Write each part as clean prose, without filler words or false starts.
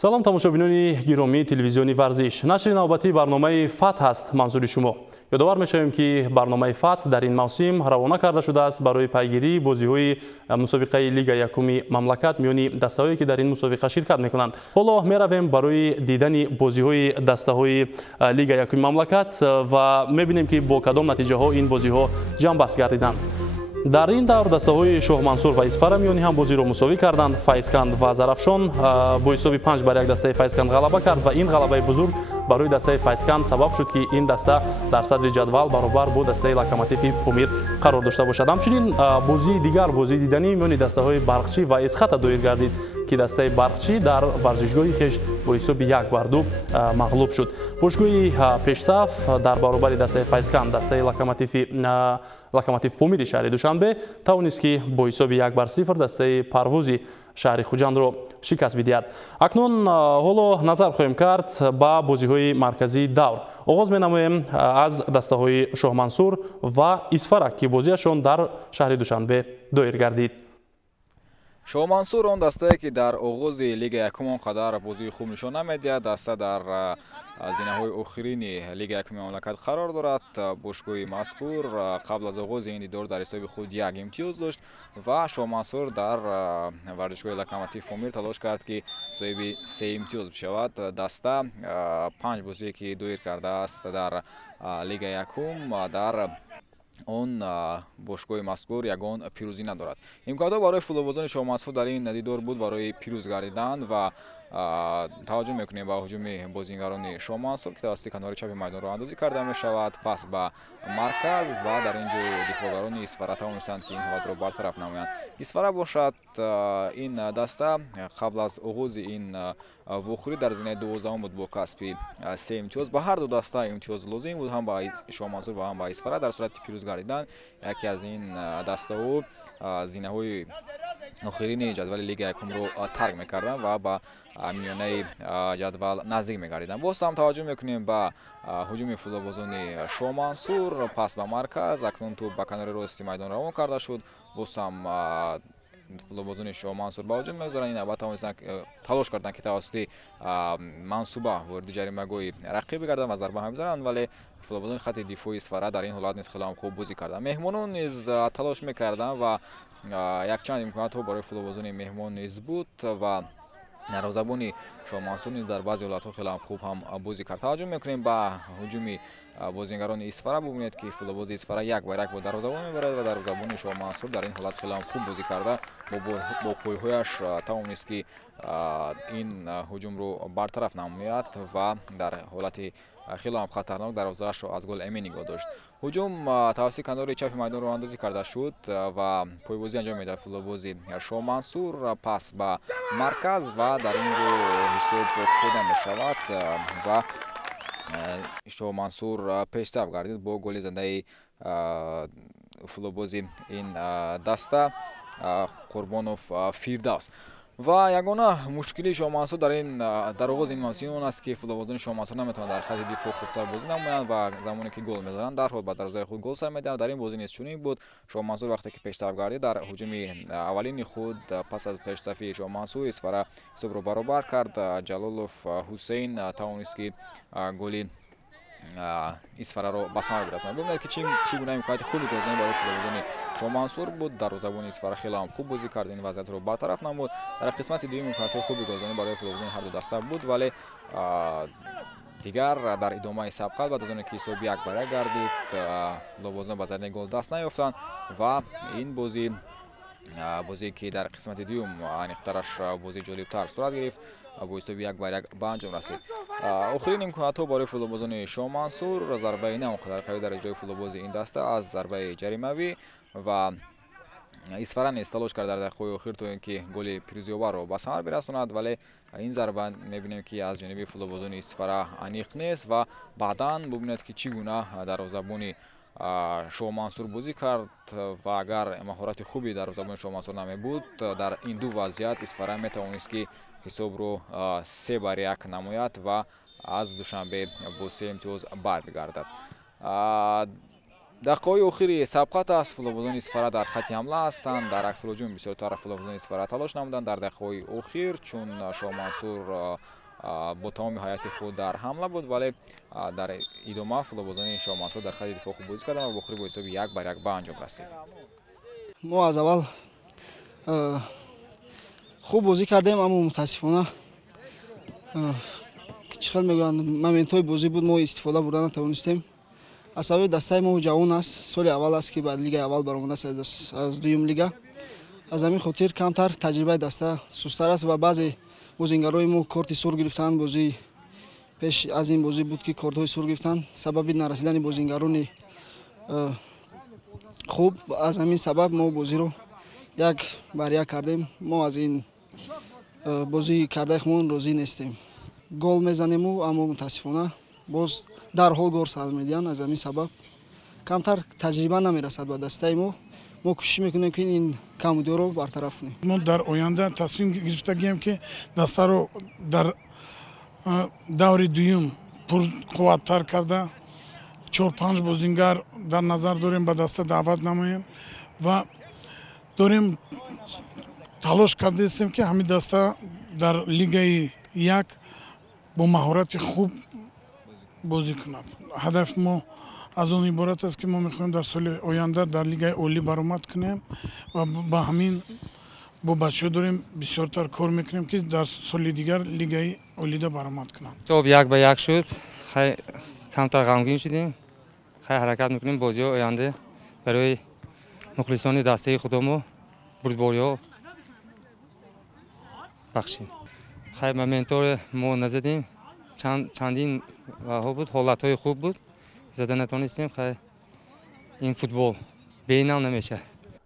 салом тамошобинони гиромии телевизиони варзиш. Нашри навбатии барномаи ФАТ ҳаст манзури шумо. ёдовар мешавем ки барномаи ФАТ дар ин мавсим равона карда шудааст барои пайгирии бозиҳои мусобиқаи Лига якуми мамлакат миёни дастаҳое ки дар ин мусобиқа ширкат мекунанд. ҳоло меравем барои дидани бозиҳои дастаҳои Лига якуми мамлакат ва мебинем ки бо кадом натиҷаҳо ин бозиҳо ҷамъбаст гардиданд. дар ин давр дастаҳои Шоҳмансур ва Исфара миёни ҳам бозиро мусовӣ карданд. Файзканд ва Зарафшон бо ҳисоби 5-1 дастаи Файзканд ғалаба кард ва ин ғалабаи бузург барои дастаи Файзканд сабаб шуд ки ин даста дар садри ҷадвал баробар бо дастаи Локомотиви Помир қарор дошта бошад. Ҳамчунин бозии дигар бозии диданӣ миёни дастаҳои Барқчӣ ва Эсхата доир гардид ки дастаи Барқчӣ дар варзишгоҳи хеш бо ҳисоби 1-2 мағлуб шуд. Бошгоҳи пешсаф дар баробари дастаи Файзканд дастаи Локомотив Помири шаҳри Душанбе тавонист ки бо ҳисоби 1-0 дастаи Парвози шаҳри Хуҷандро шикаст бидиҳад. Акнун ҳоло назар хоҳем кард ба бозиҳои марказии давр. оғоз менамоем аз дастаҳои Шоҳмансур ва Исфара ки бозиашон дар шаҳри Душанбе доир гардид. Шоҳмансур он дастае ки дар оғози Лига якум он қадар бозии хуб нишон намедиҳад. Даста дар зинаҳои охирини Лига якуми мамлакат қарор дорад. Бошгоҳи мазкур қабл аз оғози ин дидор дар ҳисоби худ 1 имтиёз дошт ва Шоҳмансур дар варзишгоҳи Локомотив Помир талош кард ки соҳиби 3 имтиёз бишавад. Даста 5 бозие ки доир кардааст дар Лига якум дар он бошгоҳи мазкур ягон пирӯзӣ надорад. Имконотҳо барои футболбозони Шоҳмансур дар ин дидор буд барои пирӯз гардидан ва таваҷҷӯҳ мекунем ба ҳуҷуми бозигарони Шоҳмансур ки тавассути канори чапи майдон роҳандозӣ карда мешавад. Пас ба марказ ва дар ин ҷо дифоъгарони Исфара тавонистанд ки ин ҳолатро бартараф намоянд. Исфара бошад ин даста қабл аз оғози ин вохӯрӣ дар зинаи 12 буд бо касби 3 имтиёз. Ба ҳар ду даста имтиёз лозим буд, ҳам ба Шоҳмансур ва ҳам ба Исфара дар сурати пирӯз гардидан. Яке аз ин дастаҳо зинаҳои охирини ҷадвали Лига якумро тарк мекарданд ва ба миёнаи ҷадвал наздик мегардиданд. Боз ҳам таваҷҷӯҳ мекунем ба ҳуҷуми футболбозони Шоҳмансур. Пас ба марказ акнун туп ба канори рости майдон равон карда шуд. Боз ҳам футболбозони Шоҳмансур ба ҳуҷум мегузаранд. Ин албатта тавонистанд талош карданд ки тавассути мансуба ворди ҷаримагоҳи рақиб гарданд ва зарба ҳам бизананд, вале футболбозони хатти дифои Исфара дар ин ҳолат низ хеле ҳам хуб бозӣ карданд. Меҳмонон низ талош мекарданд ва якчанд имконотҳо барои футболбозони меҳмон низ буд ва дарвозабони Шоҳмансур низ дар баъзе ҳолатҳо хеле ҳам хуб ҳам бозӣ кард. Таваҷҷӯҳ мекунем ба ҳуҷуми бозигарони Исфара. Бубинед ки футболбози Исфара 1-1 бо дарвозабон мебарад ва дарвозабони Шоҳмансур дар ин ҳолат хеле ҳам хуб бозӣ карда бо пойҳояш тавонист ки ин ҳуҷумро бартараф намояд ва дар ҳолати хеле ҳам хатарнок дарвозаашро аз гол эмин нигоҳ дошт. ҳуҷум тавассути канори чапи майдон роҳандозӣ карда шуд ва пойбозӣ анҷом медиҳад футболбози Шоҳмансур. Пас ба марказ ва дар ин ҷо ҳисоб кушода мешавад ва Шоҳмансур пешсаф гардид бо голи задаи футболбози ин даста Қурбонов Фирдавс. ва ягона мушкили Шоҳмансур дар оғози ин мавсим он аст ки футболбозони Шоҳмансур наметавонанд дар хатти дифоъ хубтар бозӣ намоянд ва замоне ки гол мезананд дарҳол ба дарвозаи худ гол сар медиҳанд. Дар ин бозӣ низ чунин буд. Шоҳмансур вақте ки пешсаф гардид дар ҳуҷуми аввалини худ пас аз пешсафии Шоҳмансур Исфара ҳисобро баробар кард. Ҷалолов Ҳусейн тавонист ки голи Исфараро ба самар бирасонад. Бубинед ки чӣ гуна имконоти хуби голзанӣ барои футболбозони Шоҳмансур буд. Дарвозабони Исфара хеле ҳам хуб бозӣ кард, ин вазъиятро бартараф намуд. Дар қисмати дуюм имконотҳои хуби голзанӣ барои футболбозони ҳар ду даста буд, вале дигар дар идомаи сабқат баъд аз оне ки ҳисоб 1-1 гардид футболбозон ба зарини гол даст наёфтанд ва ин бозие ки дар қисмати дуюм аниқтараш бозии ҷолибтар сурат гирифт бо ҳисоби 1-1 ба анҷом расид. охирин имконотҳо барои футболбозони Шоҳмансур зарбаи не он қадар қавӣ дар иҷрои футболбози ин даста аз зарбаи ҷаримавӣ ва Исфара низ талош кард дар дақиқаҳои охир то ин ки голи пирӯзиёварро ба самар бирасонад, вале ин зарба мебинем ки аз ҷониби футболбозони Исфара аниқ нест ва баъдан бубинед ки чӣ гуна дарвозабони Шоҳмансур бозӣ кард ва агар маҳорати хуби дарвозабони Шоҳмансур намебуд дар ин ду вазъият Исфара метавонист ки ҳисобро 3-1 намояд ва аз Душанбе бо 3 имтиёз барбигардад. дақиқаҳои охири сабқат аст. Футболбозони Сфара дар хатти ҳамла ҳастанд. Дар аксул ҳуҷум бисёртар футболбозони Сфара талош намуданд дар дақиқаҳои охир, чун Шоҳ Мансур бо тамоми ҳайати худ дар ҳамла буд, вале дар идома футболбозони Шоҳ Мансур дар хатти дифоъ хуб бозӣ карданд ва бо охирӣ бо ҳисоби 1-1 ба анҷом расид. мо аз аввал хуб бозӣ кардем, аммо мутаассифона чӣ хел мегӯянд, моментҳои бозӣ буд, мо истифода бурда натавонистем. аз сабаби дастаи мо ҷавон аст, соли аввал аст ки ба лигаи аввал баромадааст аз дуюм лига. аз ҳамин хотир камтар таҷрибаи даста сустар аст ва баъзе бозингарои мо корти сур гирифтанд. бозии пеш аз ин бозӣ буд ки кортҳои сур гирифтанд, сабаби нарасидани бозингарони хуб. аз ҳамин сабаб мо бозиро 1-1 кардем. мо аз ин бозии кардаи худмон розӣ нестем. гол мезанему, аммо мутаассифона боз дарҳол гол сар медиҳанд. аз ҳамин сабаб камтар таҷриба намерасад ба дастаи мо. мо кӯшиш мекунем ки ин камбудиҳоро бартараф кунем. мо дар оянда тасмим гирифтагием ки дастаро дар даври дуюм пурқувваттар карда 4-5 бозингар дар назар дорем, ба даста даъват намоем ва дорем талош кардастем ки ҳамин даста дар лигаи 1 бо маҳорати хуб бозӣ кунад. ҳадафи мо аз он иборат аст ки мо мехоҳем дар соли оянда дар лигаи олӣ баромад кунем ва ба ҳамин бо бачаҳо дорем бисёртар кор мекунем ки дар соли дигар лигаи олида баромад кунанд. Ҳисоб 1-1 шуд. хай камтар ғамгин шудем. хай ҳаракат мекунем бозиҳои оянда барои мухлисони дастаи худомо бурдбориҳо бахшем. хай моментҳоро мо назадем. чандин буд, ҳолатҳои хуб буд, зада натонистем. хай ин футбол бейнал намешавад.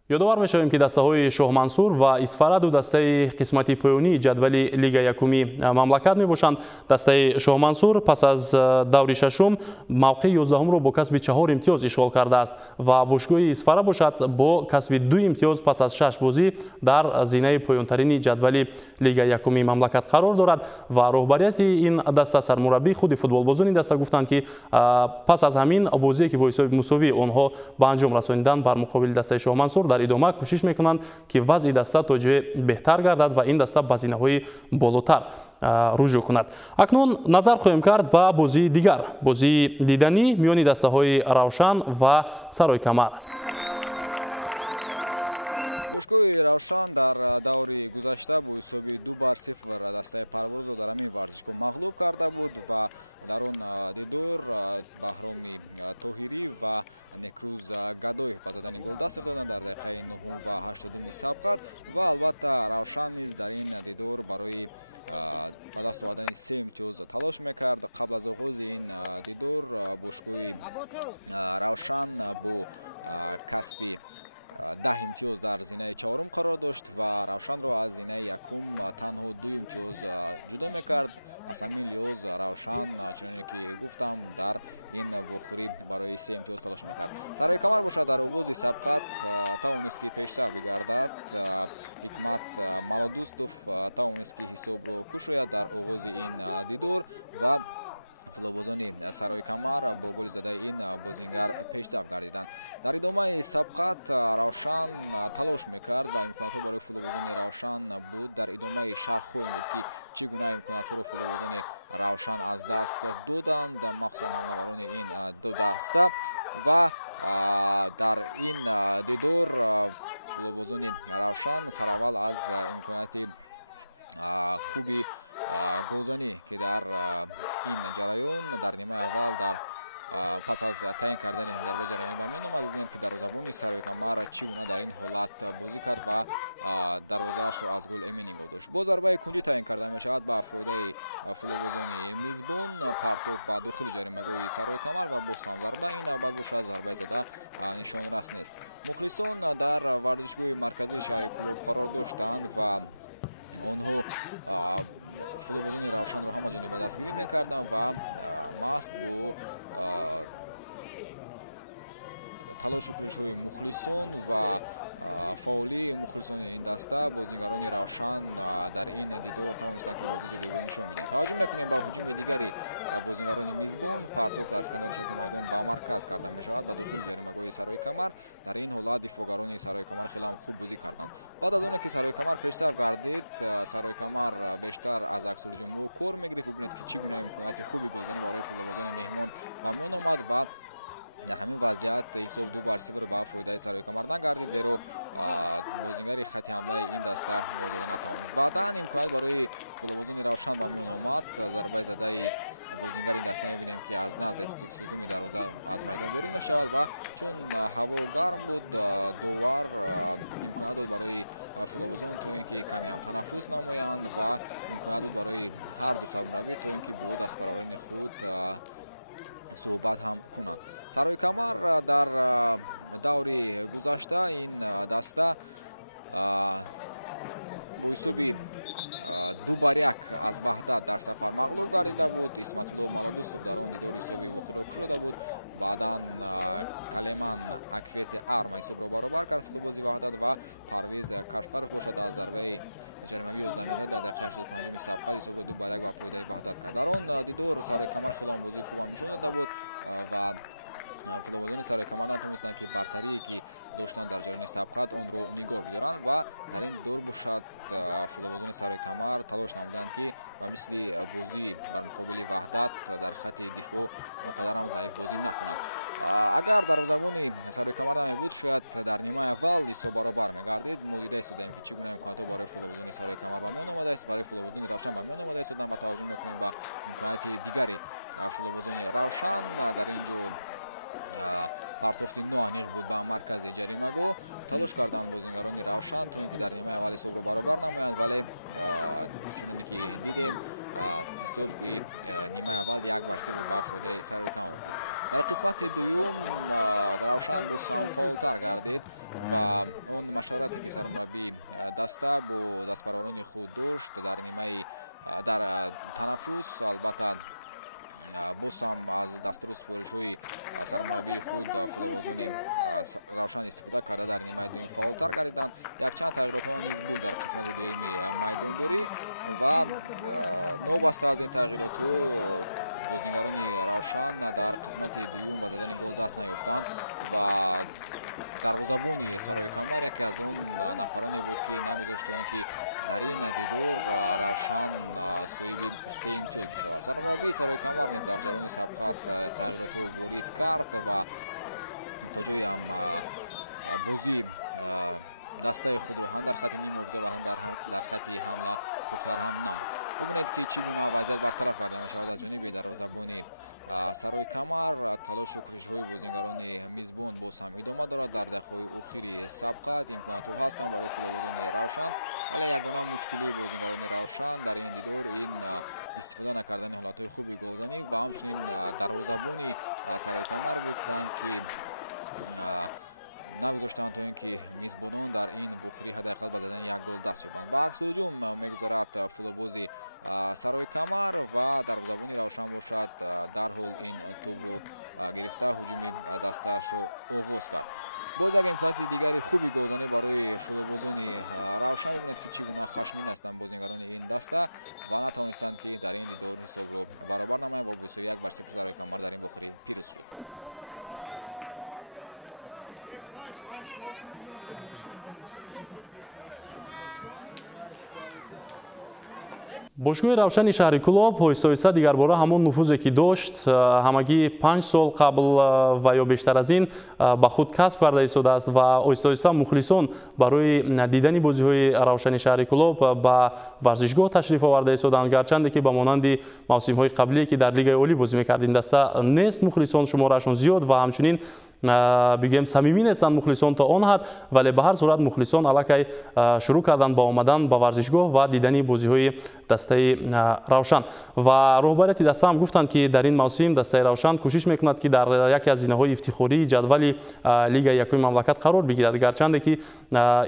ёдовар мешавем ки дастаҳои Шоҳ Мансур ва Исфара ду дастаи қисмати поёнии ҷадвали лига якуми мамлакат мебошанд. дастаи Шоҳ Мансур пас аз даври шашум мавқеи 11-ро бо касби 4 имтиёз ишғол кардааст ва бошгоҳи Исфара бошад бо касби 2 имтиёз пас аз 6 бозӣ дар зинаи поёнтарини ҷадвали лига якуми мамлакат қарор дорад ва роҳбарияти ин даста сармураббии худи футболбозони даста гуфтанд ки пас аз ҳамин бозие ки бо ҳисоби мусовӣ онҳо ба анҷом расонидан бар муқобили дастаи Шоҳ Мансур дар идома кӯшиш мекунанд ки вазъи даста то ҷое беҳтар гардад ва ин даста ба зинаҳои болотар руҷӯъ кунад. акнун назар хоҳем кард ба бозии дигар, бозии диданӣ миёни дастаҳои Равшан ва Сарои Камар. бошгоҳи равшани шаҳри Кӯлоб оҳиста-оҳиста дигарбора ҳамон нуфузе ки дошт ҳамагӣ 5 сол қабл ва ё бештар аз ин ба худ касб карда истодааст ва оҳиста-оҳиста мухлисон барои дидани бозиҳои равшани шаҳри Кӯлоб ба варзишгоҳ ташриф оварда истоданд, гарчанде ки ба монанди мавсимҳои қаблие ки дар Лигаи олӣ бозӣ мекард ин даста нест мухлисон шумораашон зиёд ва ҳамчунин бигӯем самимӣ нестанд мухлисон то он ҳад, вале ба ҳар сурат мухлисон аллакай шурӯъ карданд ба омадан ба варзишгоҳ ва дидани бозиҳои дастаи равшан ва роҳбарияти даста ҳам гуфтанд ки дар ин мавсим дастаи равшан кӯшиш мекунад ки дар яке аз зинаҳои ифтихории ҷадвали Лигаи якуми мамлакат қарор бигирад, гарчанде ки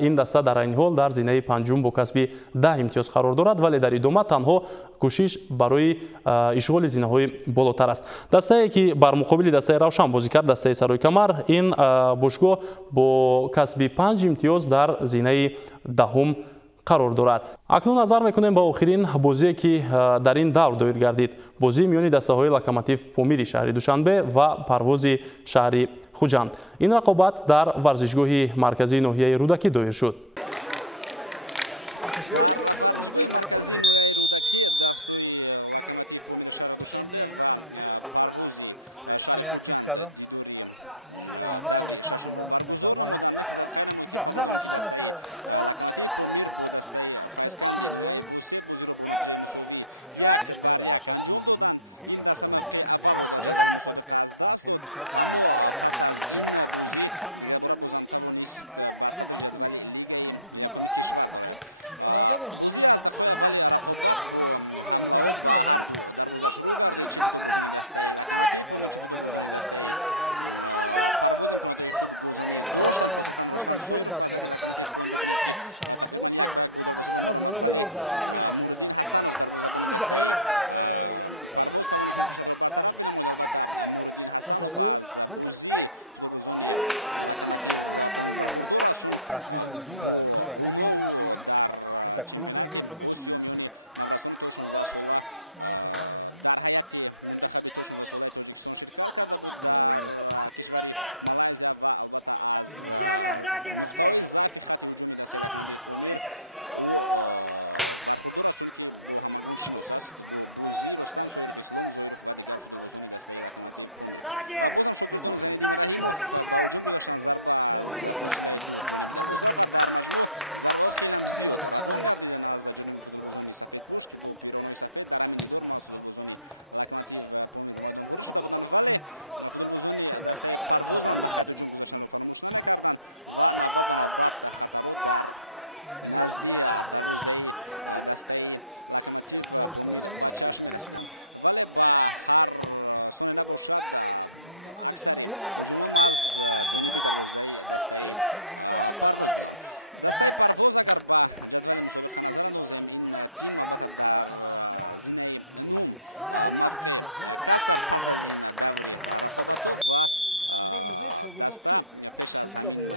ин даста дар айни ҳол дар зинаи панҷум бо касби 10 имтиёз қарор дорад, вале дар идома танҳо кӯшиш барои ишғоли зинаҳои болотар аст. Дастае ки бар муқобили дастаи равшан бозӣ кард, дастаи Сарои Камар, ин бошгоҳ бо касби 5 имтиёз дар зинаи 10 қарор дорад. Акнун назар мекунем ба охирин бозие ки дар ин давр доир гардид. Бозии миёни дастаҳои Локомотив Помири шаҳри Душанбе ва Парвози шаҳри Хуҷанд. Ин рақобат дар варзишгоҳи марказии ноҳияи Рудакӣ доир шуд.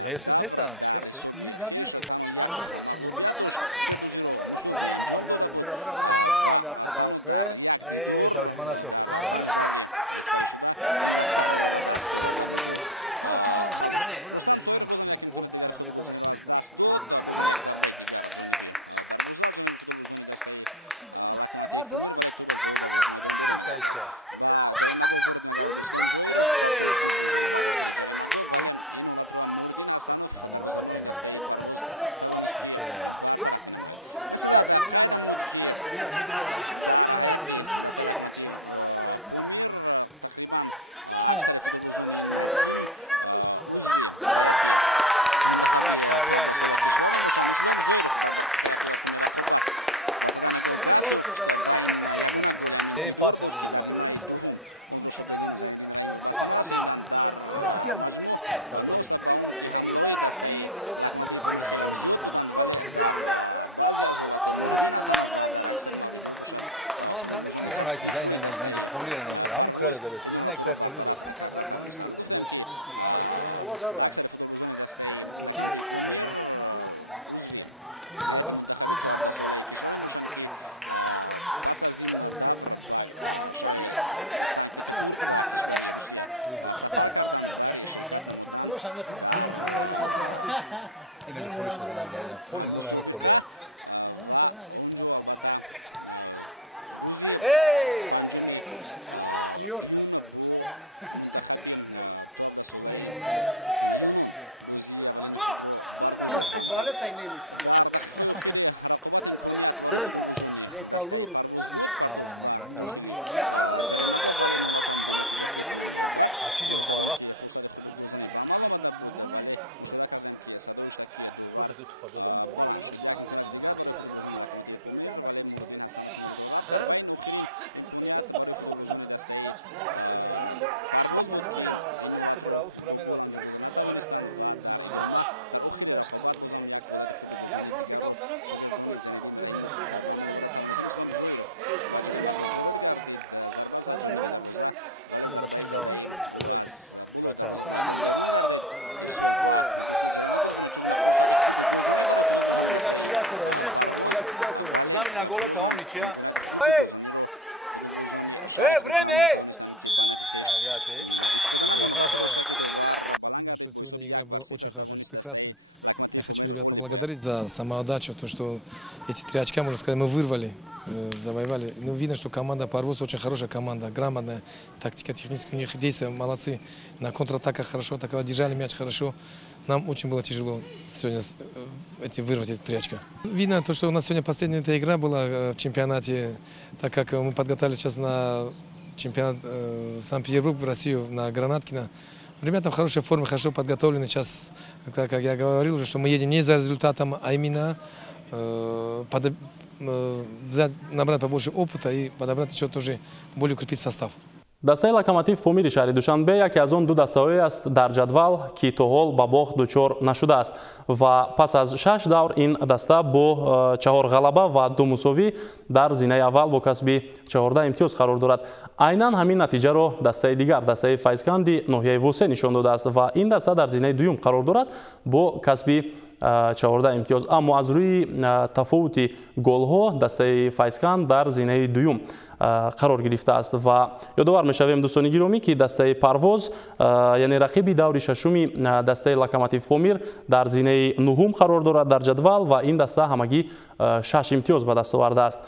Esses nestão, esquece. É, sabe, manda show. Pardon? Esta işte. E passa ali, mano. Эй! Я говорю, бегал за нами, но успокоиться. Zamjena gola Taomića. Ej! Ej, vreme, ej! Видно, что сегодня игра была очень хорошая, очень прекрасная. Я хочу, ребят, поблагодарить за самоотдачу, то, что эти 3 очка, можно сказать, мы вырвали, завоевали. Ну, видно, что команда Парвуз очень хорошая команда, грамотная, тактика, технические у них действия, молодцы. На контратаках хорошо, так держали мяч хорошо. Нам очень было тяжело сегодня вырвать эти 3 очка. Видно, то, что у нас сегодня последняя эта игра была в чемпионате, так как мы подготовились сейчас на чемпионат в Санкт-Петербург, в Россию, на Гранаткино. Ребята в хорошей форме, хорошо подготовлены. Сейчас, как я говорил уже, что мы едем не за результатом, а именно набрать побольше опыта и подобрать еще тоже более укрепить состав. дастаи локомотив помири шаҳри душанбе яке аз он ду дастаҳое аст дар ҷадвал ки то ҳол ба бох дучор нашудааст ва пас аз 6 давр ин даста бо 4 ғалаба ва 2 мусовӣ дар зинаи аввал бо касби 14 имтиёз қарор дорад. Айнан ҳамин натиҷаро дастаи дигар, дастаи файзканди ноҳияи Вусе нишон додааст ва ин даста дар зинаи дуюм қарор дорад бо касби 14 имтиёз. Аммо аз рӯи тафовути голҳо дастаи Файзкан дар зинаи дуюм қарор гирифтааст ва ёдовар мешавем дӯстони гиромӣ ки дастаи Парвоз яъне рақиби даври шашуми дастаи Локомотив Помир дар зинаи нуҳум қарор дорад дар ҷадвал ва ин даста ҳамагӣ 6 имтиёз ба даст овардааст.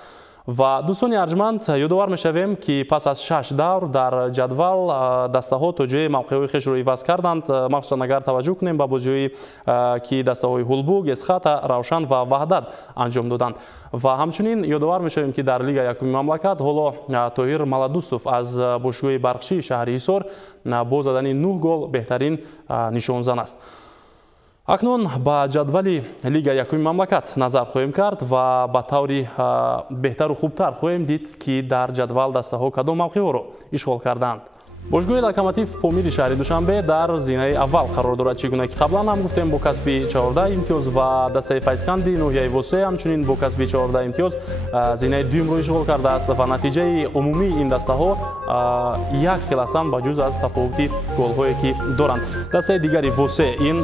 ва дӯстони арҷманд ёдовар мешавем ки пас аз 6 давр дар ҷадвал дастаҳо то ҷои мавқеҳои хешро иваз карданд, махсусан агар таваҷҷӯҳ кунем ба бозиҳои ки дастаҳои Ҳулбуг, Эсхата, Равшан ва Ваҳдат анҷом доданд. ва ҳамчунин ёдовар мешавем ки дар Лигаи Якуми мамлакат ҳоло Тоҳир Маладӯстов аз бошгоҳи Барқшии шаҳри Ҳисор бо задани 9 гол беҳтарин нишонзан аст. акнун ба ҷадвали Лигаи Якуми мамлакат назар хоҳем кард ва ба таври беҳтару хубтар хоҳем дид ки дар ҷадвал дастаҳо кадом мавқеъҳоро ишғол карданд. бошгоҳи Локомотив Помири шаҳри Душанбе дар зинаи аввал қарор дорад, чӣ гуна ки қаблан ҳам гуфтем, бо касби 14 имтиёз ва дастаи Файзканди Ноҳияи Восе ҳамчунин бо касби 14 имтиёз зинаи дуюмро ишғол кардааст ва натиҷаи умумии ин дастаҳо як хел ҳастанд ба ҷуз аз тафовути голҳое ки доранд. Дастаи дигари Восе ин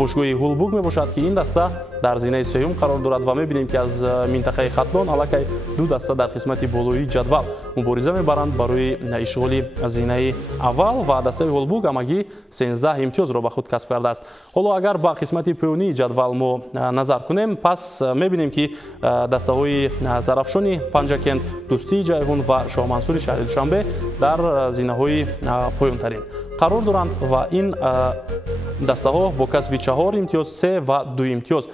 бошгоҳи Ҳулбуг мебошад ки ин даста дар зинаи сеюм қарор дорад ва мебинем ки аз минтақаи Хатлон аллакай ду даста дар қисмати болоии ҷадвал мубориза мебаранд барои ишғоли зинаи аввал ва дастаи Ҳулбуг ҳамагӣ 13 имтиёзро ба худ касб кардааст. ҳоло агар ба қисмати поёнии ҷадвал мо назар кунем, пас мебинем ки дастаҳои Зарафшони Панҷакент, Дӯстии Ҷайҳун ва Шоҳмансури шаҳри Душанбе дар зинаҳои поёнтарин қарор доранд ва ин дастаҳо бо касби 4 имтиёз, 3 ва 2 имтиёз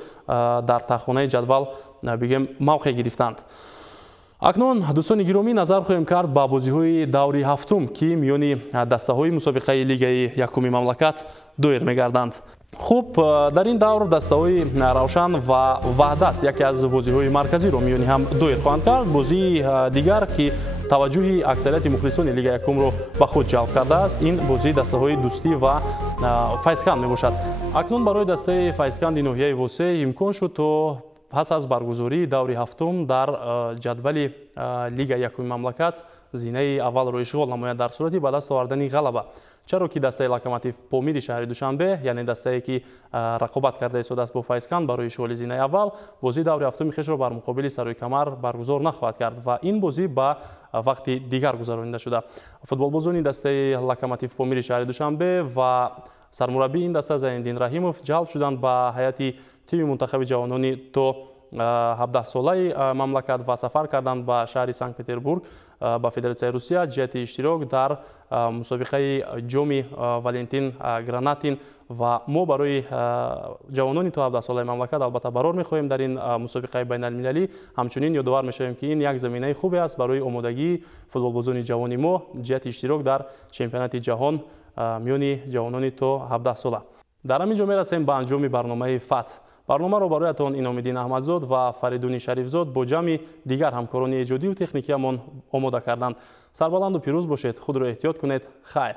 дар таххонаи ҷадвал бигем мавқеъ гирифтанд. акнун дӯстони гиромӣ назар хоҳем кард ба бозиҳои даври ҳафтум ки миёни дастаҳои мусобиқаи Лигаи Якуми мамлакат доир мегарданд. хуб, дар ин давр дастаҳои Равшан ва Ваҳдат яке аз бозиҳои марказиро миёни ҳам доир хоҳанд кард. бозии дигар ки таваҷҷӯҳи аксарияти мухлисони Лигаи Якумро ба худ ҷалб кардааст, ин бозии дастаҳои Дӯстӣ ва Файзкан мебошад. акнун барои дастаи Файзканди Ноҳияи Восе имкон шуд то пас аз баргузории даври ҳафтум дар ҷадвали Лигаи Якуми мамлакат зинаи аввалро ишғол намояд дар сурати ба даст овардани ғалаба. чаро ки дастаи Локомотив Помири шаҳри Душанбе, яъне дастае ки рақобат карда истодааст бо Файзкан барои ишғоли зинаи аввал, бозии даври ҳафтуми хешро бар муқобили Сарои Камар баргузор нахоҳад кард ва ин бозӣ ба вақти дигар гузаронида шуда. футболбозони дастаи Локомотив Помири шаҳри Душанбе ва сармураббии ин даста Зайниддин Раҳимов ҷалб шуданд ба ҳайати тими мунтахаби ҷавонони то 17-солаи мамлакат ва сафар карданд ба шаҳри Санкт-Петербург ба Федератсияи Русия ҷиҳати иштирок дар мусобиқаи ҷоми Валентин Гранатин ва мо барои ҷавонони то 17-солаи мамлакат албатта барор мехоҳем дар ин мусобиқаи байналмилалӣ. ҳамчунин ёдовар мешавем ки ин як заминаи хубе аст барои омодагии футболбозони ҷавони мо ҷиҳати иштирок дар чемпионати ҷаҳон миёни ҷавонони то 17-сола. дар ҳамин ҷо мерасем ба анҷоми барномаи Фатҳ. барномаро бароятон Иномиддин Аҳмадзод ва Фаридуни Шарифзод бо ҷамъи дигар ҳамкорони эҷодию техникиамон омода карданд. сарбаланду пирӯз бошед, худро эҳтиёт кунед. хайр.